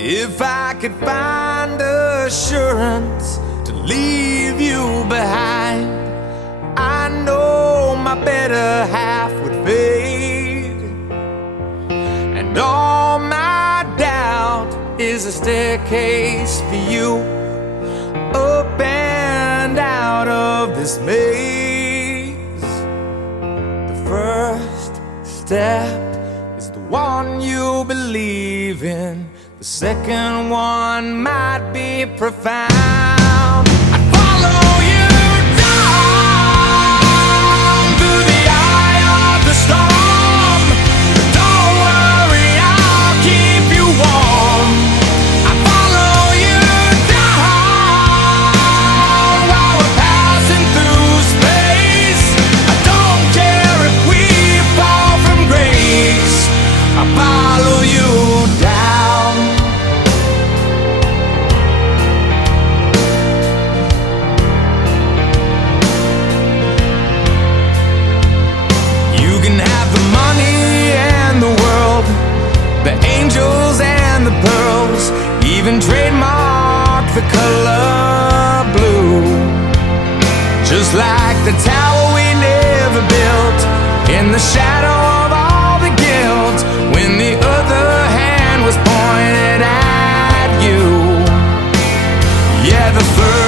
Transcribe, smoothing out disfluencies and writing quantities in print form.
If I could find assurance to leave you behind, I know my better half would fade, and all my doubt is a staircase for you, up and out of this maze. The first step is the one you believe in. The second one might be profound. I follow you down through the eye of the storm. Don't worry, I'll keep you warm. I follow you down while we're passing through space. I don't care if we fall from grace. I follow you down. The angels and the pearls, even trademark the color blue. Just like the tower we never built, in the shadow of all the guilt, when the other hand was pointed at you. Yeah, the first